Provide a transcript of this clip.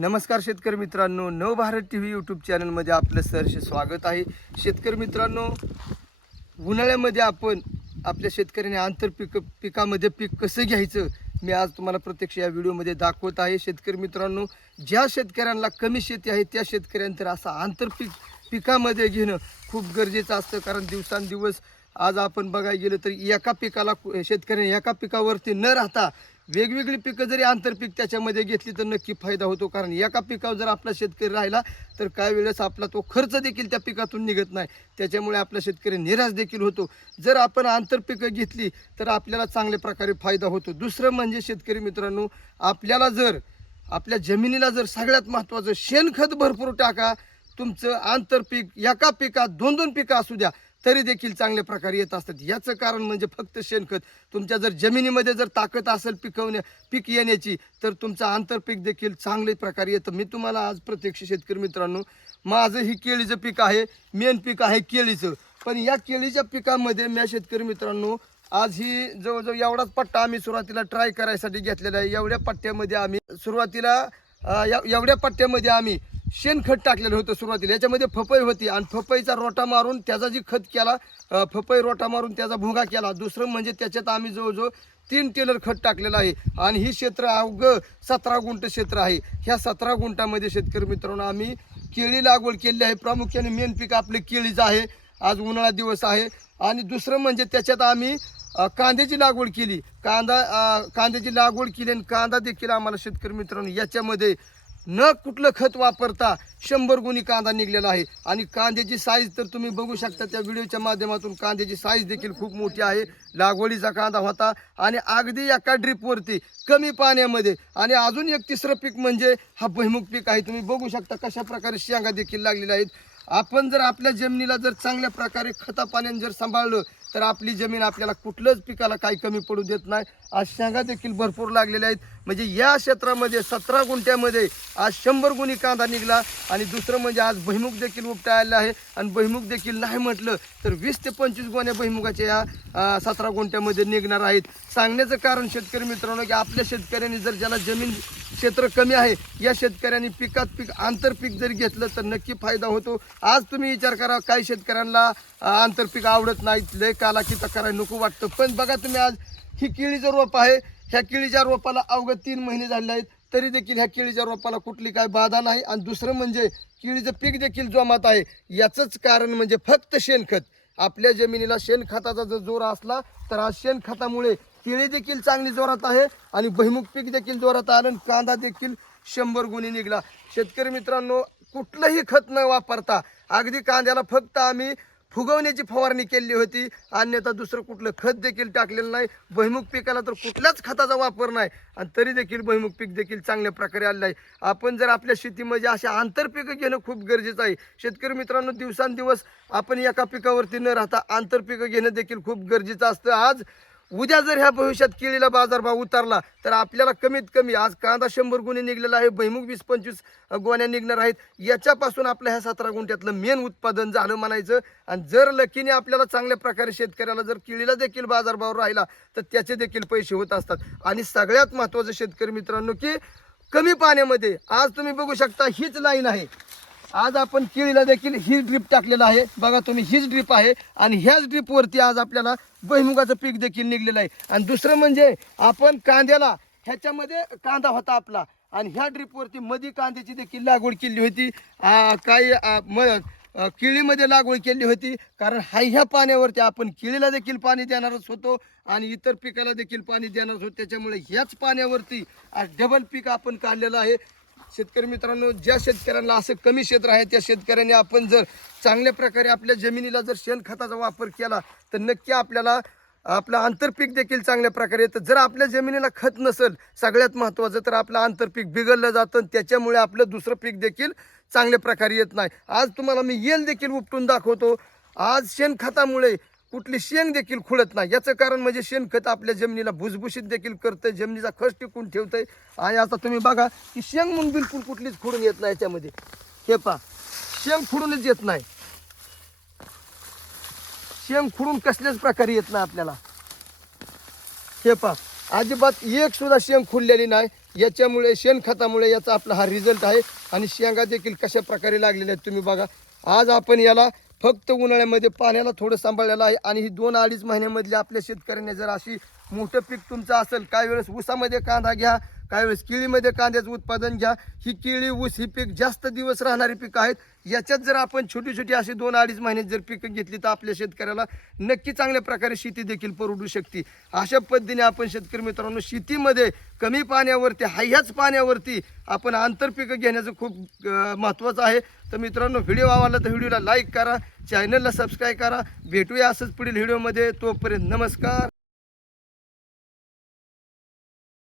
नमस्कार शेतकरी मित्रांनो नवभारत टी व्ही यूट्यूब चॅनलमध्ये आपलं सहर्ष स्वागत आहे. शेतकरी मित्रांनो उन्हाळ्यामध्ये आपण आपल्या शेतकऱ्याने आंतरपीक पिकामध्ये पीक कसं घ्यायचं मी आज तुम्हाला प्रत्यक्ष या व्हिडिओमध्ये दाखवत आहे. शेतकरी मित्रांनो ज्या शेतकऱ्यांना कमी शेती आहे त्या शेतकऱ्यांतर असं आंतरपीक पिकामध्ये घेणं खूप गरजेचं असतं. कारण दिवसांदिवस आज आपण बघायला गेलं तर एका पिकाला शेतकऱ्याने एका पिकावरती न राहता वेगवेगळी पिकं जरी आंतरपीक त्याच्यामध्ये घेतली तर नक्की फायदा होतो. कारण एका पिकावर जर आपला शेतकरी राहिला तर काही वेळेस आपला तो खर्च देखील त्या पिकातून निघत नाही. त्याच्यामुळे आपला शेतकरी निराश देखील होतो. जर आपण आंतरपिकं घेतली तर आपल्याला चांगल्या प्रकारे फायदा होतो. दुसरं म्हणजे शेतकरी मित्रांनो आपल्याला जर आपल्या जमिनीला जर सगळ्यात महत्त्वाचं शेणखत भरपूर टाका तुमचं आंतरपीक एका पिकात दोन दोन पिकं असू द्या तरी देखील चांगल्या प्रकारे येत असतात. याचं कारण म्हणजे फक्त शेणखत. तुमच्या जर जमिनीमध्ये जर ताकद असेल पिकवण्या पीक येण्याची तर तुमचं आंतरपीक देखील चांगल्या प्रकारे येतं. मी तुम्हाला आज प्रत्यक्ष शेतकरी मित्रांनो माझं ही केळीचं पीक आहे मेन पीक आहे केळीचं. पण या केळीच्या पिकामध्ये मी शेतकरी मित्रांनो आज ही जवळजवळ एवढाच पट्टा आम्ही सुरुवातीला ट्राय करायसाठी घेतलेला आहे. एवढ्या पट्ट्यामध्ये आम्ही सुरुवातीला एवढ्या पट्ट्यामध्ये आम्ही शेणखत टाकलेलं होतं सुरुवातीला. याच्यामध्ये फपई होती आणि फपईचा रोटा मारून त्याचा जी खत केला फपई रोटा मारून त्याचा भुगा केला. दुसरं म्हणजे त्याच्यात आम्ही जवळजवळ तीन टेलर खत टाकलेलं आहे. आणि ही क्षेत्र अवघं सतरा गुंठ क्षेत्र आहे. ह्या सतरा गुंठामध्ये शेतकरी मित्रांनो आम्ही केळी लागवड केली आहे. प्रामुख्याने मेन पीक आपले केळीचं आहे. आज उन्हाळा दिवस आहे. आणि दुसरं म्हणजे त्याच्यात आम्ही कांद्याची लागवड केली. कांदा कांद्याची लागवड केली आणि कांदा देखील आम्हाला शेतकरी मित्रांनो याच्यामध्ये न कुठलं खत वापरता शंभर गुणी कांदा निघलेला आहे. आणि कांद्याची साईज तर तुम्ही बघू शकता त्या व्हिडिओच्या माध्यमातून कांद्याची साईज देखील खूप मोठी आहे. लागवडीचा कांदा होता आणि अगदी एका ड्रीपवरती कमी पाण्यामध्ये. आणि अजून एक तिसरं पीक म्हणजे हा भैमुख पीक आहे. तुम्ही बघू शकता कशा प्रकारे शेंगा देखील लागलेल्या आहेत. आपण जर आपल्या जमिनीला जर चांगल्या प्रकारे खता पाण्याने जर सांभाळलं तर आपली जमीन आपल्याला कुठलंच पिकाला काही कमी पडू देत नाही. आज शेंगा देखील भरपूर लागलेल्या आहेत. म्हणजे या क्षेत्रामध्ये सतरा गुंठ्यामध्ये आज शंभर गुणी कांदा निघला आणि दुसरं म्हणजे आज भैमुख देखील उपटायला आहे. आणि भैमुख देखील नाही म्हटलं तर वीस ते पंचवीस गोण्या भैमुखाच्या या सतरा गुंठ्यामध्ये निघणार आहेत. सांगण्याचं कारण शेतकरी मित्रांनो की आपल्या शेतकऱ्यांनी जर ज्याला जमीन क्षेत्र कमी आहे. या शेतकऱ्यांनी पिकात पीक आंतरपीक जर घेतलं तर नक्की फायदा होतो. आज तुम्ही विचार करा काही शेतकऱ्यांना आंतरपीक आवडत नाहीत लय काला की तक्रार नको वाटतं. पण बघा तुम्ही आज ही केळीचं रोप आहे. ह्या केळीच्या रोपाला अवघ्या तीन महिने झाले आहेत. तरी देखील ह्या केळीच्या रोपाला कुठली काय बाधा नाही. आणि दुसरं म्हणजे केळीचं पीक देखील जोमात आहे. याचंच कारण म्हणजे फक्त शेणखत. आपल्या जमिनीला शेणखताचा जर जोर असला तर आज शेणखतामुळे केळी देखील चांगली जोरात आहे आणि भैमुख पीक देखील जोरात आलं आणि कांदा देखील शंभर गुणी निघला. शेतकरी मित्रांनो कुठलंही खत न वापरता अगदी कांद्याला फक्त आम्ही फुगवण्याची फवारणी केली होती. अन्यथा दुसरं कुठलं खत देखील टाकलेलं नाही. भैमुख पिकाला तर कुठल्याच खताचा वापर नाही. आणि तरी देखील भैमुख पीक देखील चांगल्या प्रकारे आलेलं आहे. आपण जर आपल्या शेतीमध्ये अशा आंतरपिकं घेणं खूप गरजेचं आहे. शेतकरी मित्रांनो दिवसांदिवस आपण एका पिकावरती न राहता आंतरपिकं घेणं देखील खूप गरजेचं असतं. आज उद्या जर ह्या भविष्यात केळीला बाजारभाव उतरला तर आपल्याला कमीत कमी आज कांदा शंभर गुन्हे निघलेला आहे भैमुख वीस पंचवीस गोण्या निघणार आहेत. याच्यापासून आपल्या ह्या सतरा गुंठ्यातलं मेन उत्पादन झालं म्हणायचं. आणि जर लकीने आपल्याला चांगल्या प्रकारे शेतकऱ्याला जर केळीला देखील बाजारभाव राहिला तर त्याचे देखील पैसे होत असतात. आणि सगळ्यात महत्त्वाचं शेतकरी मित्रांनो की कमी पाण्यामध्ये आज तुम्ही बघू शकता हीच लाईन आहे. आज आपण केळीला देखील ही ड्रीप टाकलेला आहे. बघा तुम्ही हीच ड्रीप आहे आणि ह्याच ड्रीपवरती आज आपल्याला भुईमुगाचं पीक देखील निघलेलं आहे. आणि दुसरं म्हणजे आपण कांद्याला ह्याच्यामध्ये कांदा होता आपला. आणि ह्या ड्रीपवरती मधी कांद्याची देखील लागवड केली होती. काही म केळीमध्ये लागवड केली होती. कारण हा ह्या पाण्यावरती आपण केळीला देखील पाणी देणारच होतो आणि इतर पिकाला देखील पाणी देणारच होतो. त्याच्यामुळे ह्याच पाण्यावरती आज डबल पीक आपण काढलेलं आहे. शेतकरी मित्रांनो ज्या शेतकऱ्यांना असं कमी क्षेत्र आहे त्या शेतकऱ्यांनी आपण जर चांगल्या प्रकारे आपल्या जमिनीला जर शेणखताचा वापर केला तर नक्की आपल्याला आपलं आंतरपीक देखील चांगल्या प्रकारे येतं. जर आपल्या जमिनीला खत नसेल सगळ्यात महत्त्वाचं तर आपलं आंतरपीक बिघडलं जातं आणि त्याच्यामुळे आपलं दुसरं पीक देखील चांगल्या प्रकारे येत नाही. आज तुम्हाला मी येल देखील उपटून दाखवतो. आज शेणखतामुळे कुठली शेंग देखील खुळत नाही. याचं कारण म्हणजे शेणखत आपल्या जमिनीला भुसभुशीत देखील करतंय जमिनीचा खस टिकून ठेवतंय. आणि आता तुम्ही बघा की शेंग म्हणून बिलकुल कुठलीच खुडून येत नाही याच्यामध्ये. हे पा शेंग खुडूनच येत नाही. शेंग खुडून कसल्याच प्रकारे येत नाही आपल्याला. हे पा अजिबात एक सुद्धा शेंग खुडलेली नाही. याच्यामुळे शेणखतामुळे याचा आपला हा रिझल्ट आहे. आणि शेंगा देखील कशा प्रकारे लागलेल्या आहेत तुम्ही बघा. आज आपण याला फक्त उन्हाळ्यामध्ये पाण्याला थोडं सांभाळलेलं आहे. आणि ही दोन अडीच महिन्यामधली आपल्या शेतकऱ्याने जर अशी मोठं पीक तुमचं असेल काही वेळेस ऊसामध्ये कांदा घ्या काही वेळेस केळीमध्ये कांद्याचं उत्पादन घ्या. ही केळी ऊस ही पीक जास्त दिवस राहणारी पिकं आहेत. याच्यात जर आपण छोटी छोटी अशी दोन अडीच महिन्यात जर पिकं घेतली तर आपल्या शेतकऱ्याला नक्की चांगल्या प्रकारे शेती देखील परवडू शकते. अशा पद्धतीने आपण शेतकरी मित्रांनो शेतीमध्ये कमी पाण्यावरती ह्याच पाण्यावरती आपण आंतरपिकं घेण्याचं खूप महत्त्वाचं आहे. तर मित्रांनो व्हिडिओ आवडला तर व्हिडिओला लाईक करा चॅनलला सबस्क्राईब करा. भेटूया असंच पुढील व्हिडिओमध्ये. तोपर्यंत नमस्कार.